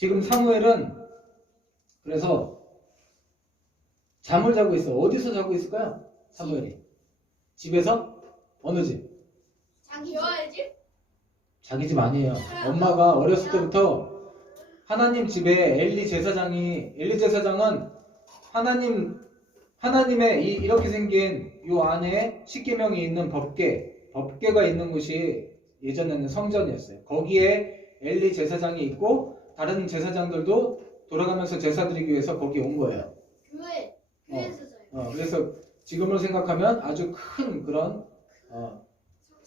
지금 사무엘은 그래서 잠을 자고 있어. 어디서 자고 있을까요? 사무엘이. 집에서? 어느 집? 자기 좋아해 집? 자기 집 아니에요. 엄마가 어렸을 때부터 하나님 집에 엘리 제사장은 하나님의 이렇게 생긴 요 안에 십계명이 있는 법궤가 있는 곳이 예전에는 성전이었어요. 거기에 엘리 제사장이 있고 다른 제사장들도 돌아가면서 제사 드리기 위해서 거기 온 거예요. 교회에서 자요. 그래서 지금으로 생각하면 아주 큰 그런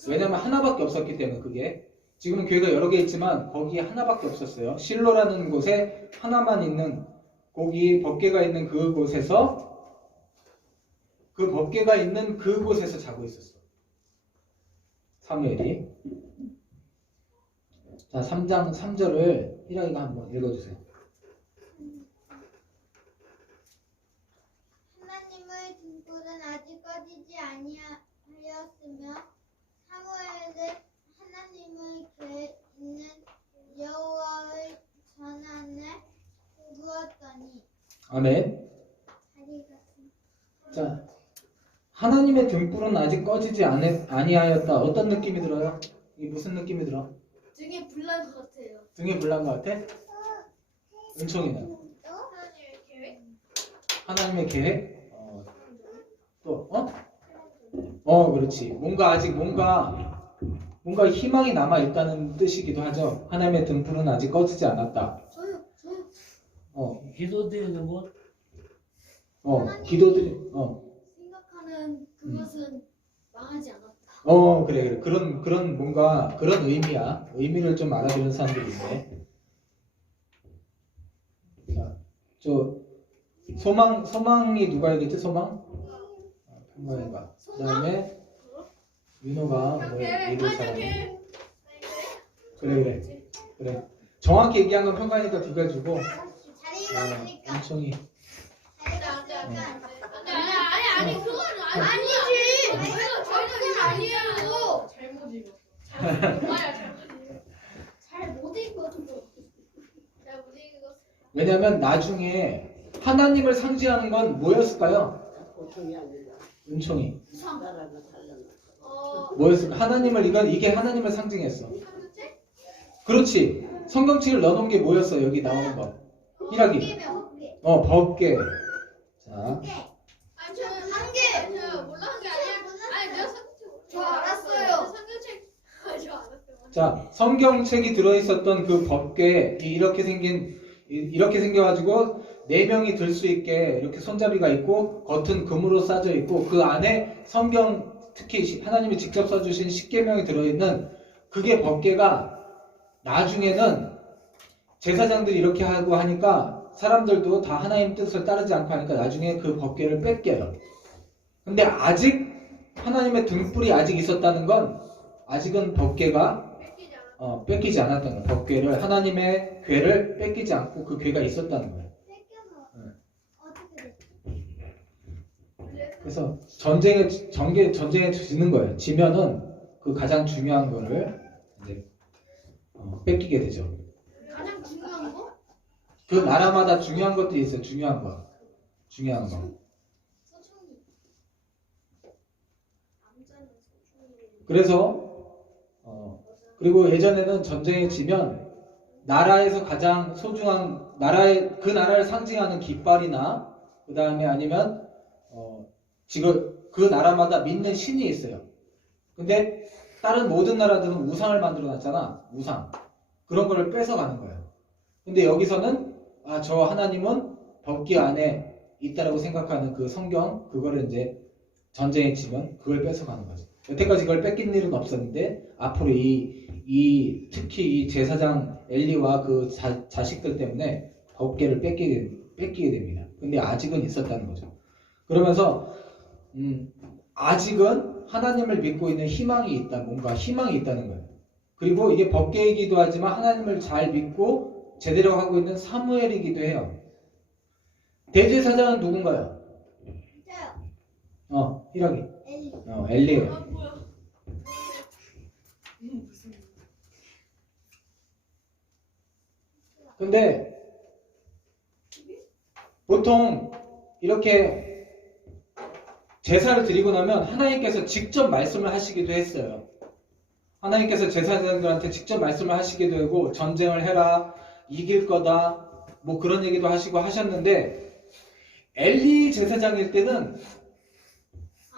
왜냐면 하나밖에 없었기 때문에 그게 지금은 교회가 여러 개 있지만 거기에 하나밖에 없었어요. 실로라는 곳에 하나만 있는 거기 법궤가 있는 그곳에서 그 법궤가 있는 그곳에서 자고 있었어. 사무엘이. 자, 3장 3절을 희랑이가 한번 읽어주세요. 하나님의 등불은 아직 꺼지지 아니하였으며 사무엘은 하나님의 궤 있는 여호와의 전 안에 누웠더니 아멘. 자리가 자, 하나님의 등불은 아직 꺼지지 아니하였다. 어떤 느낌이 들어요? 이게 무슨 느낌이 들어? 등에 불날 것 같아요. 등에 불난 것 같아? 은총이는? 하나님의 계획? 하나님의 계획? 또, 그렇지. 뭔가 희망이 남아있다는 뜻이기도 하죠. 하나님의 등불은 아직 꺼지지 않았다. 저요. 기도드리는 곳? 기도들이, 생각하는 그것은 망하지 않았다. 그래. 그런 뭔가, 그런 의미야. 의미를 좀 알아주는 사람들이 있네. 자, 소망이 누가 얘기했지? 소망? 평가해봐. 그 다음에, 윤호가 뭐 얘기를 잘하네. 그래. 정확히 얘기한 건 평가니까 두 가지고, 자리가 없으니까 엄청이. 아니 그거는 아니지. 저희는 아니에요. 잘못 읽었어. 잘못 읽었어. 왜냐면 나중에 하나님을 상징하는 건 뭐였을까요? 보통이 아니라 은총이. 나라가 달라. 뭐였을까? 이게 하나님을 상징했어. 그렇지. 성경책을 넣어놓은 게 뭐였어? 여기 나오는 거. 희락이. 법궤. 자, 아니 저는 한 개. 제가 몰랐는 게 아니라 아니 내가 저 알았어요. 성경책 저 알았어요. 자, 성경책이 들어있었던 그 법궤 이렇게 생겨가지고 4명이 들 수 있게 이렇게 손잡이가 있고 겉은 금으로 싸져 있고 그 안에 성경 특히 하나님이 직접 써주신 십계명이 들어있는 그게 법궤가 나중에는 제사장들이 이렇게 하고 하니까 사람들도 다 하나님 뜻을 따르지 않고 하니까 나중에 그 법궤를 뺏겨요. 근데 아직 하나님의 등불이 아직 있었다는 건 아직은 법궤가 뺏기지 않았다는 거예요. 법궤를 하나님의 궤를 뺏기지 않고 그 궤가 있었다는 거예요. 뺏겨서 어떻게 됐지? 그래서 전쟁에 지는 거예요. 지면은 그 가장 중요한 거를 이제 뺏기게 되죠. 가장 중요한 거? 그 나라마다 중요한 것들이 있어요. 중요한 거. 소총이. 남자는 소총이. 그래서 그리고 예전에는 전쟁에 지면 나라에서 가장 소중한 그 나라를 상징하는 깃발이나 그 다음에 아니면 지금 그 나라마다 믿는 신이 있어요. 근데 다른 모든 나라들은 우상을 만들어 놨잖아. 우상. 그런 거를 뺏어가는 거예요. 근데 여기서는 저 하나님은 법궤 안에 있다라고 생각하는 그 성경 그거를 이제 전쟁에 치면 그걸 뺏어가는 거죠. 여태까지 그걸 뺏긴 일은 없었는데 앞으로 특히 이 제사장 엘리와 그 자식들 때문에 법궤를 뺏기게 됩니다. 근데 아직은 있었다는 거죠. 그러면서 아직은 하나님을 믿고 있는 희망이 있다. 뭔가 희망이 있다는 거예요. 그리고 이게 법궤이기도 하지만 하나님을 잘 믿고 제대로 하고 있는 사무엘이기도 해요. 대제사장은 누군가요? 저요. 희락이. 엘리. 엘리예요. 뭐야? 무슨 근데 보통 이렇게 제사를 드리고 나면 하나님께서 직접 말씀을 하시기도 했어요. 하나님께서 제사장들한테 직접 말씀을 하시기도 하고 전쟁을 해라, 이길 거다, 뭐 그런 얘기도 하시고 하셨는데 엘리 제사장일 때는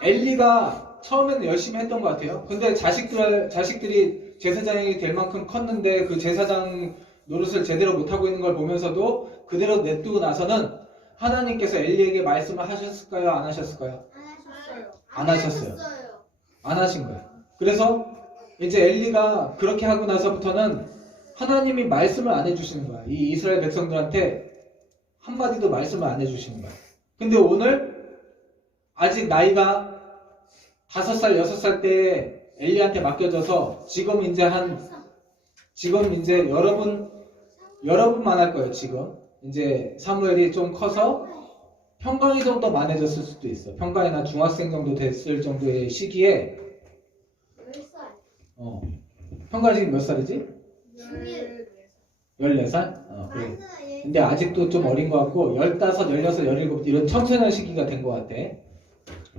엘리가 처음에는 열심히 했던 것 같아요. 근데 자식들이 제사장이 될 만큼 컸는데 그 제사장 노릇을 제대로 못하고 있는 걸 보면서도 그대로 냅두고 나서는 하나님께서 엘리에게 말씀을 하셨을까요? 안 하셨을까요? 안 안 하셨어요. 안 하신 거예요. 그래서 이제 엘리가 그렇게 하고 나서부터는 하나님이 말씀을 안 해주시는 거야. 이 이스라엘 백성들한테 한마디도 말씀을 안 해주시는 거야. 근데 오늘 아직 나이가 5살, 6살 때 엘리한테 맡겨져서 지금 이제 여러분만 할 거예요. 지금 이제 사무엘이 좀 커서 평강이 좀 더 많아졌을 수도 있어. 평강이나 중학생 정도 됐을 정도의 시기에 평강이 지금 몇 살이지? 14살? 그래. 근데 아직도 좀 어린 것 같고 15, 16, 17 이런 청소년 시기가 된 것 같아.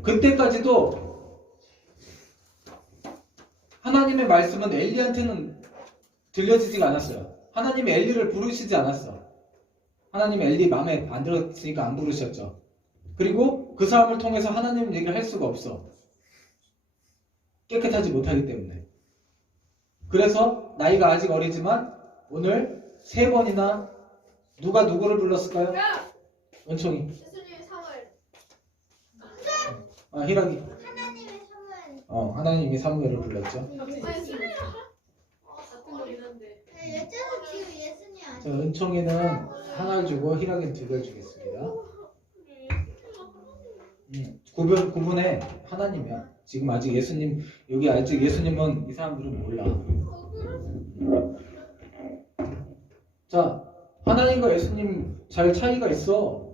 그때까지도 하나님의 말씀은 엘리한테는 들려지지가 않았어요. 하나님이 엘리를 부르시지 않았어. 하나님이 엘리 마음에 안 들었으니까 안 부르셨죠. 그리고 그 사람을 통해서 하나님 얘기를 할 수가 없어. 깨끗하지 못하기 때문에. 그래서 나이가 아직 어리지만 오늘 3번이나 누가 누구를 불렀을까요? 은총이. 예수님 사월. 희락이. 하나님의 사무엘. 하나님이 사무엘을 불렀죠. 아니 수련이 같은 거긴 한데. 예전에 지금 예수님 자, 아니에요? 은총이는 하나를 주고 희락이는 2개를 주겠습니다. 구분해. 하나님이야. 지금 아직 예수님, 여기 아직 예수님은 이 사람들은 몰라. 자, 하나님과 예수님 잘 차이가 있어.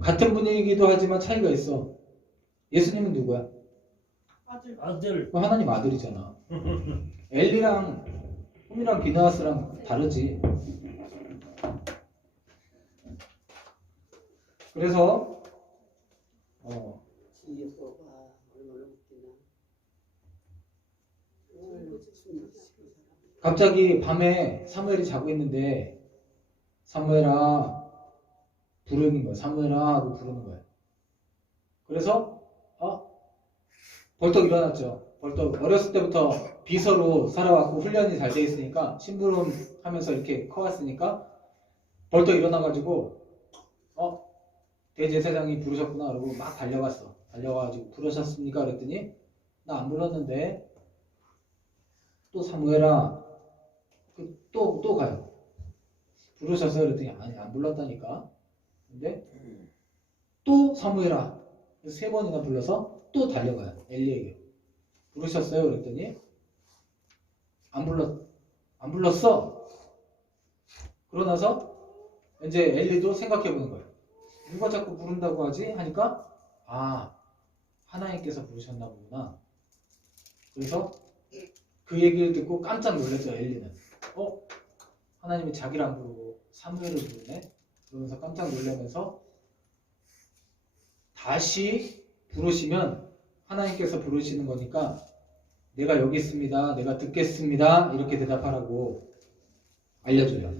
같은 분이기도 하지만 차이가 있어. 예수님은 누구야? 아들. 하나님 아들이잖아. 엘리랑 홈이랑 비나하스랑 다르지. 그래서 뒤에서 봐. 얼마나 웃기나. 갑자기 밤에 사무엘이 자고 있는데 사무엘아 부르는 거야. 사무엘아 하고 부르는 거야. 그래서 벌떡 일어났죠. 벌떡 어렸을 때부터 비서로 살아왔고 훈련이 잘 돼 있으니까 심부름하면서 이렇게 커왔으니까 벌떡 일어나가지고 대제사장이 부르셨구나 그러고 막 달려갔어. 달려가지고 부르셨습니까? 그랬더니 나 안 불렀는데 또 사무엘아 또 가요. 부르셨어요? 그랬더니 아니 안 불렀다니까. 근데 또 사무엘아 3번이나 불러서 또 달려가요. 엘리에게 부르셨어요? 그랬더니 안 불렀어. 그러고 나서 이제 엘리도 생각해 보는 거예요. 누가 자꾸 부른다고 하지? 하니까 하나님께서 부르셨나 보구나. 그래서 그 얘기를 듣고 깜짝 놀랐죠. 엘리는 하나님이 자기를 안 부르고 사무엘을 부르네. 그러면서 깜짝 놀라면서 다시 부르시면 하나님께서 부르시는 거니까 내가 여기 있습니다. 내가 듣겠습니다. 이렇게 대답하라고 알려줘요.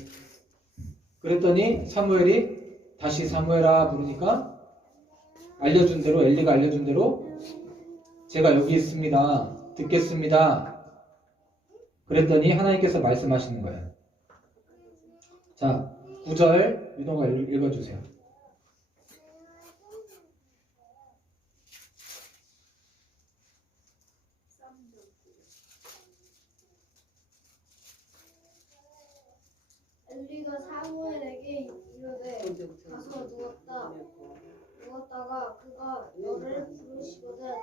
그랬더니 사무엘이 다시 사무엘아 부르니까 알려준 대로 엘리가 알려준 대로 제가 여기 있습니다. 듣겠습니다. 그랬더니 하나님께서 말씀하시는 거예요. 자, 9절 유동아 읽어주세요. 엘리가 사무엘에게 이르되 가서 누웠다가 그가 너를 부르시거든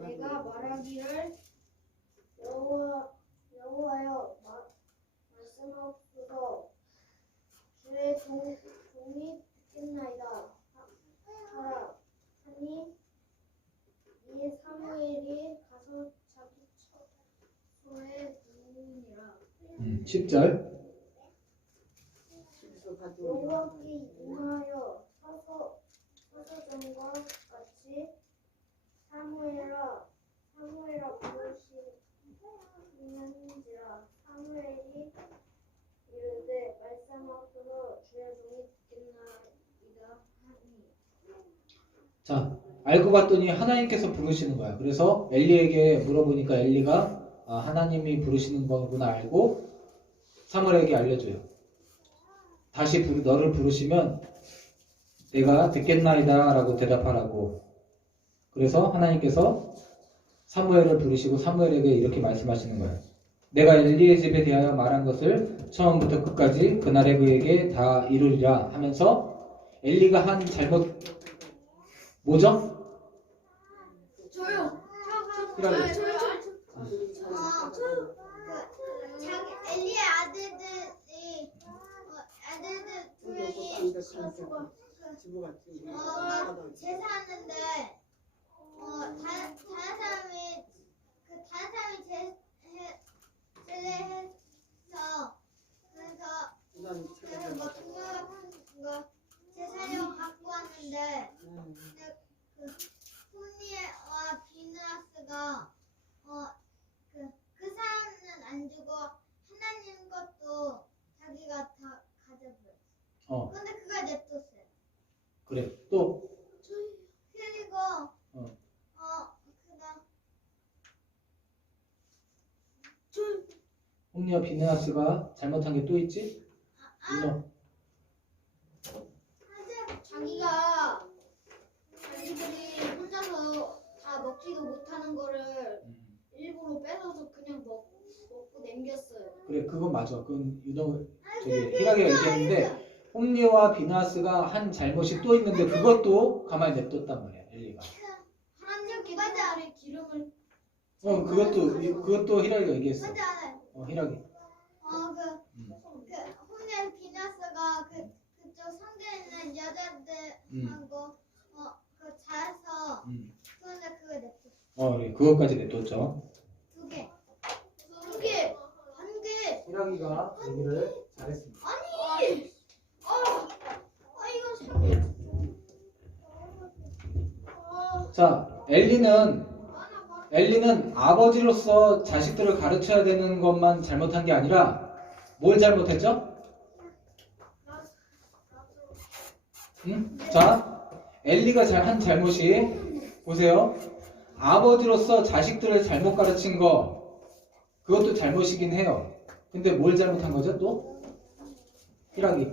내가 말하기를 여호와여 말씀하옵소서 주의 종이 듣겠나이다 하라 하니 이 사무엘이 가서 자기 처소에 누우니라. 10절 여호와께 인하여 사서전과 같이 사무엘아 부르시는지라. 사무엘이 이르되 말씀하소서 주의 종이 듣겠나이다 하니. 자, 알고 봤더니 하나님께서 부르시는 거야. 그래서 엘리에게 물어보니까 엘리가 하나님이 부르시는 거구나 알고 사무엘에게 알려줘요. 다시 너를 부르시면 내가 듣겠나이다 라고 대답하라고. 그래서 하나님께서 사무엘을 부르시고 사무엘에게 이렇게 말씀하시는 거예요. 내가 엘리의 집에 대하여 말한 것을 처음부터 끝까지 그날에 그에게 다 이루리라 하면서 엘리가 한 잘못 뭐죠? 저요. 그러면 저요. 자기 엘리의 아들들 두 명이 제사하는데 다른 사람이 제사해서 그래서 뭐 제사료 갖고 왔는데 그 홈리와 비누아스가 그 사람은 안 주고 하나님 것도 자기가 다 가져버렸어. 근데 그걸 냅뒀어요. 그래. 또 그리고 그다음 홈리와 비느하스가 잘못한 게 또 있지? 이거. 자기들이 혼자서 다 먹지도 못하는 거를 일부러 뺏어서 그냥 먹고 남겼어요. 그래, 그건 맞아. 그건 희락이가 얘기했는데 홈리와 비느하스가 한 잘못이 또 있는데 그것도 가만히 냅뒀단 말이야, 엘리가. 하나님께서 아래 기름을 그것도 희락이가 얘기했어. 뭔지 알아요? 희락이. 홈리 비나스가 그쪽 성대에 있는 여자들하고 자서 그런데 그거 냅뒀어. 예, 그것까지 냅뒀죠. 두 개. 한 개. 희락이가 얘기를 잘했습니다. 이거 참. 자, 엘리는 아버지로서 자식들을 가르쳐야 되는 것만 잘못한 게 아니라 뭘 잘못했죠? 자, 엘리가 한 잘못이 보세요. 아버지로서 자식들을 잘못 가르친 거 그것도 잘못이긴 해요. 근데 뭘 잘못한 거죠 또? 희락이.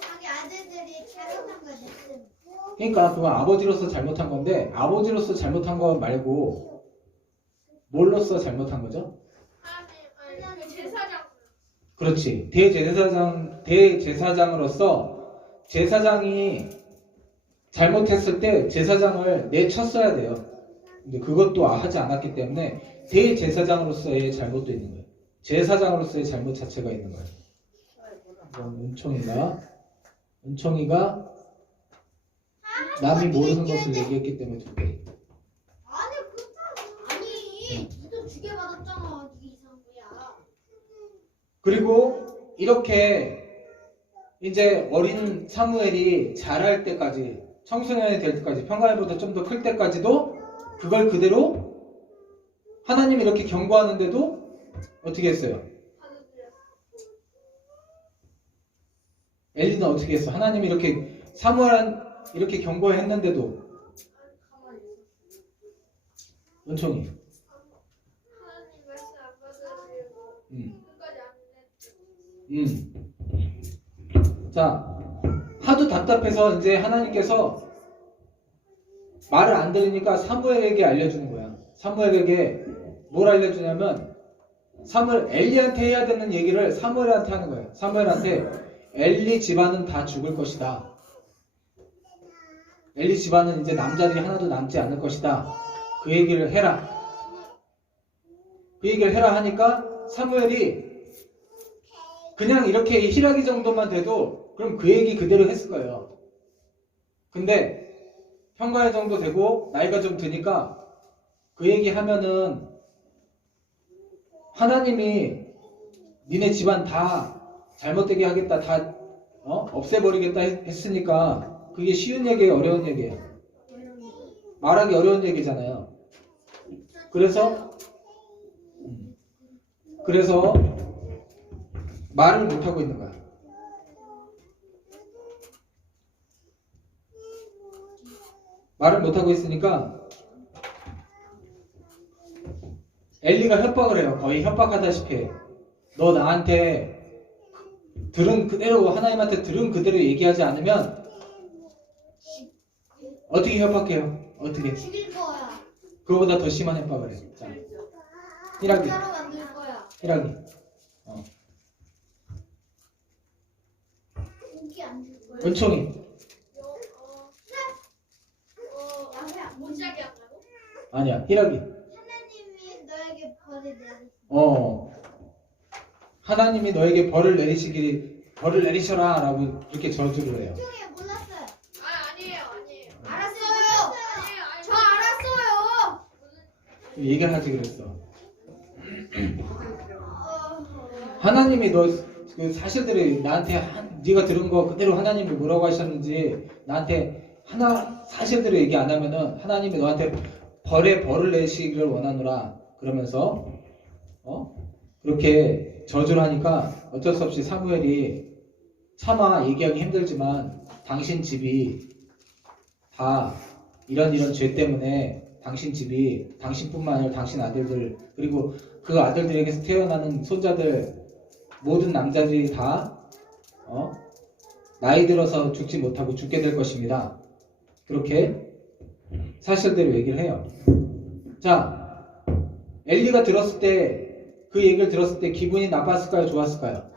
자기 아들들이 잘못한 거 냅뒀어. 그러니까 그건 아버지로서 잘못한 건데 아버지로서 잘못한 거 말고 뭘로서 잘못한 거죠? 하나님 제사장. 그렇지. 대제사장으로서 제사장이 잘못했을 때 제사장을 내쳤어야 돼요. 근데 그것도 하지 않았기 때문에 대제사장으로서의 잘못도 있는 거예요. 제사장으로서의 잘못 자체가 있는 거예요. 이건 은총이가 남이 모르는 것을 얘기했기 때문에 두 개. 아니, 니도 주게 받았잖아. 이게 이상한 거야. 그리고 이렇게 이제 어린 사무엘이 자랄 때까지 청소년이 될 때까지 평가일보다 좀 더 클 때까지도 그걸 그대로 하나님이 이렇게 경고하는데도 어떻게 했어요? 엘리는 어떻게 했어? 하나님이 이렇게 사무엘 이렇게 경고했는데도 은총이 하나님 말씀 안 받아들이고 끝까지 안 했대. 자, 하도 답답해서 이제 하나님께서 말을 안 들으니까 사무엘에게 알려주는 거야. 사무엘에게 뭘 알려주냐면 엘리한테 해야 되는 얘기를 사무엘한테 하는 거예요. 사무엘한테 엘리 집안은 다 죽을 것이다. 엘리 집안은 이제 남자들이 하나도 남지 않을 것이다. 그 얘기를 해라. 그 얘기를 해라 하니까 사무엘이 그냥 이렇게 희락이 정도만 돼도 그럼 그 얘기 그대로 했을 거예요. 근데 평가의 정도 되고 나이가 좀 드니까 그 얘기 하면은 하나님이 니네 집안 다 잘못되게 하겠다, 다 없애버리겠다 했으니까 그게 쉬운 얘기예요, 어려운 얘기예요? 말하기 어려운 얘기잖아요. 그래서 말을 못하고 있는 거야. 말을 못하고 있으니까 엘리가 협박을 해요. 거의 협박하다시피 해. 너 나한테 들은 그대로, 하나님한테 들은 그대로 얘기하지 않으면 어떻게 협박해요? 어떻게? 죽일 거야. 그거보다 더 심한 협박을 해요. 자, 희락이, 따로 만들 거야. 희락이. 고기 안 줄 거야. 은총이. 문짝이 한다고? 아니야, 희락이. 하나님이 너에게 벌을 내리. 하나님이 너에게 벌을 내리셔라 라고 그렇게 저주를 해요. 중에 몰랐어요. 아니에요. 알았어요. 아니에요. 저 알았어요. 얘기를 하지 그랬어. 하나님이 너 그 사실들이 나한테 네가 들은 거 그대로 하나님이 뭐라고 하셨는지 나한테 사실대로 얘기 안 하면은 하나님이 너한테 벌을 내시기를 원하노라 그러면서 그렇게 저주를 하니까 어쩔 수 없이 사무엘이 차마 얘기하기 힘들지만 당신 집이 다 이런 죄 때문에 당신 집이 당신뿐만 아니라 당신 아들들 그리고 그 아들들에게서 태어나는 손자들 모든 남자들이 다 나이 들어서 죽지 못하고 죽게 될 것입니다. 그렇게 사실대로 얘기를 해요. 자, 엘리가 들었을 때 그 얘기를 들었을 때 기분이 나빴을까요? 좋았을까요?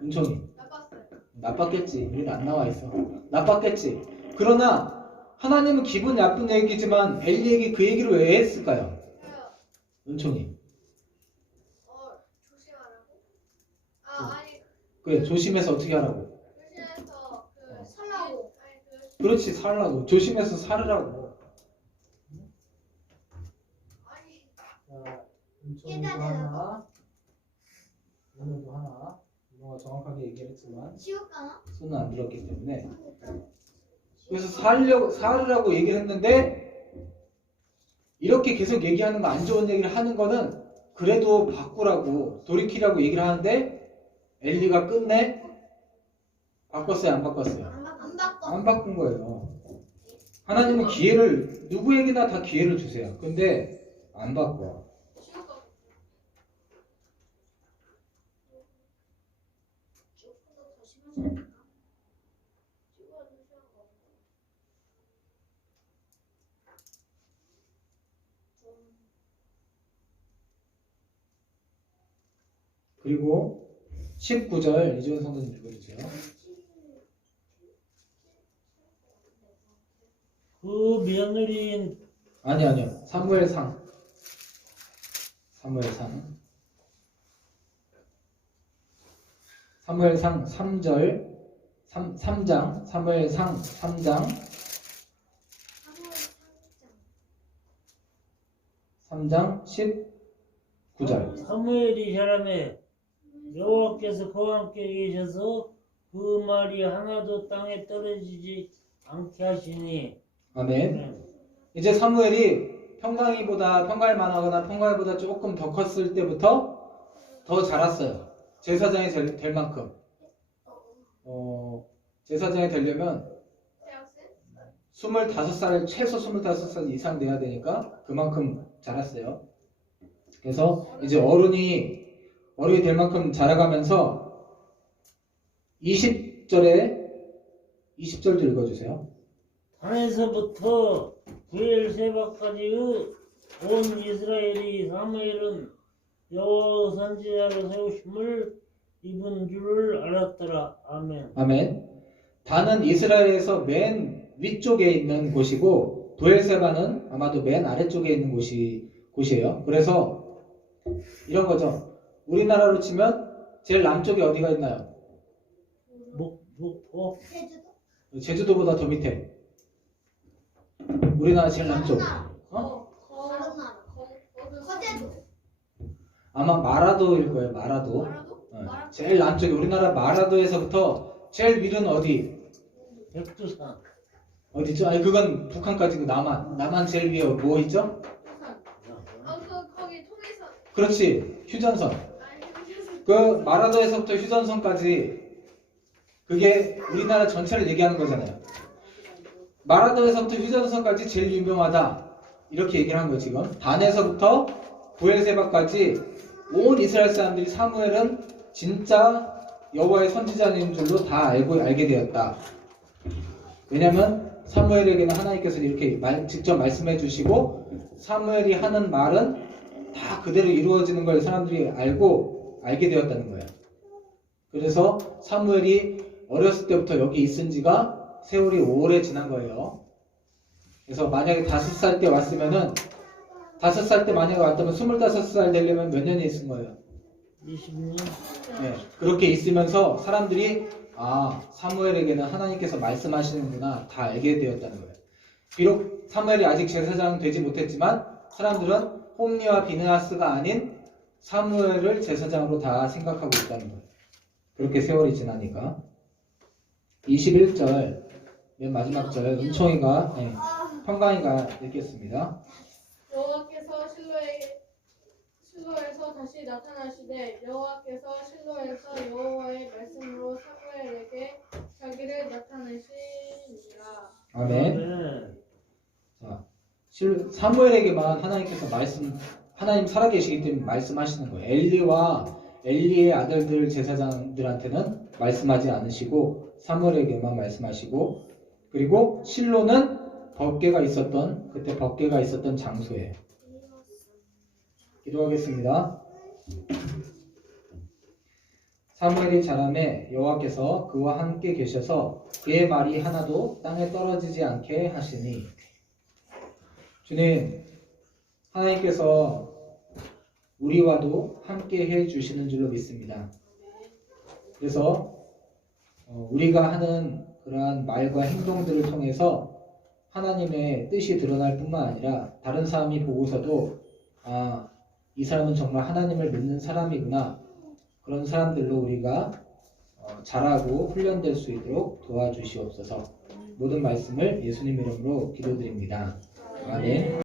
은총이 나빴겠지. 여기 안 나와 있어. 나빴겠지. 그러나 하나님은 기분 나쁜 얘기지만 엘리에게 그 얘기를 왜 했을까요? 은총이. 조심하라고? 아니 그래, 조심해서 어떻게 하라고? 조심해서 살라고. 그렇지, 살라고. 조심해서 살으라고. 아니 자, 은총이도 하나, 오늘도 하나. 이거 정확하게 얘기를 했지만 지옥 가나? 손은 안 들었기 때문에. 그래서 살으라고 얘기를 했는데 이렇게 계속 얘기하는 거 안 좋은 얘기를 하는 거는 그래도 바꾸라고 돌이키라고 얘기를 하는데 엘리가 끝내 바꿨어요, 안 바꿨어요? 안 바꿔. 안 바꾼 거예요. 하나님은 기회를 누구에게나 다 기회를 주세요. 근데 안 바꿔. 지옥보다 더 심하지 않을까? 지옥보다 더 심한 거 없나? 그리고 19절 이주원 성도님 읽어주세요. 그 며느리인 아니요. 사무엘상 3절 3장 사무엘상 3장 19절 사무엘이 사람에 여호와께서 그와 함께 계셔서 그 말이 하나도 땅에 떨어지지 않게 하시니. 아멘. 이제 사무엘이 평강을 만하거나 평강보다 조금 더 컸을 때부터 더 자랐어요. 제사장이 될 만큼. 제사장이 되려면 대학생? 25살, 최소 25살 이상 돼야 되니까 그만큼 자랐어요. 그래서 이제 어른이 될 만큼 자라가면서 20절도 읽어주세요. 단에서부터 브엘세바까지의 온 이스라엘이 사무엘은 여호와의 선지자로 세우심을 입은 줄을 알았더라. 아멘. 아멘. 단은 이스라엘에서 맨 위쪽에 있는 곳이고 브엘세바는 아마도 맨 아래쪽에 있는 곳이에요. 그래서 이런 거죠. 우리나라로 치면 제일 남쪽에 어디가 있나요? 목포. 제주도. 제주도보다 더 밑에. 우리나라 제일 남쪽. 다른 나라. 거제도. 아마 마라도일 거예요. 마라도. 알아도? 제일 남쪽에 우리나라 마라도에서부터 제일 위로는 어디? 백두산. 어디죠? 아니 그건 북한까지고 남한 제일 위에 뭐 있죠? 거기 통해서. 그렇지 휴전선. 아니 휴전선. 그 마라도에서부터 휴전선까지 그게 우리나라 전체를 얘기하는 거잖아요. 마라도에서부터 휴전선까지 제일 유명하다 이렇게 얘기를 한 거예요. 지금 단에서부터 부엘세바까지 온 이스라엘 사람들이 사무엘은 진짜 여호와의 선지자인 줄로 다 알게 되었다. 왜냐하면 사무엘에게는 하나님께서 이렇게 직접 말씀해 주시고 사무엘이 하는 말은 다 그대로 이루어지는 걸 사람들이 알게 되었다는 거예요. 그래서 사무엘이 어렸을 때부터 여기 있은 지가 세월이 오래 지난 거예요. 그래서 만약에 5살 때 왔으면은 5살 때 만약에 왔다면 25살 되려면 몇 년이 있은 거예요? 20년. 네, 그렇게 있으면서 사람들이 사무엘에게는 하나님께서 말씀하시는구나 다 알게 되었다는 거예요. 비록 사무엘이 아직 제사장 되지 못했지만 사람들은 홈리와 비느하스가 아닌 사무엘을 제사장으로 다 생각하고 있다는 거예요. 그렇게 세월이 지나니까. 21절 맨 마지막 절 은총이가 평강이가 읽겠습니다. 여호와께서 실로에서 다시 나타나시되 여호와께서 실로에서 여호와의 말씀으로 사무엘에게 자기를 나타내시니라. 아멘. 자, 사무엘에게만 하나님께서 하나님 살아계시기 때문에 말씀하시는 거예요. 엘리와 엘리의 아들들 제사장들한테는 말씀하지 않으시고 사무엘에게만 말씀하시고, 그리고 실로는 그때 법궤가 있었던 장소예요. 기도하겠습니다. 사무엘이 자라매 여호와께서 그와 함께 계셔서 그의 말이 하나도 땅에 떨어지지 않게 하시니. 주님, 하나님께서 우리와도 함께 해 주시는 줄로 믿습니다. 그래서 우리가 하는 그러한 말과 행동들을 통해서 하나님의 뜻이 드러날 뿐만 아니라 다른 사람이 보고서도 이 사람은 정말 하나님을 믿는 사람이구나, 그런 사람들로 우리가 자라고 훈련될 수 있도록 도와주시옵소서. 모든 말씀을 예수님 이름으로 기도드립니다. 아멘.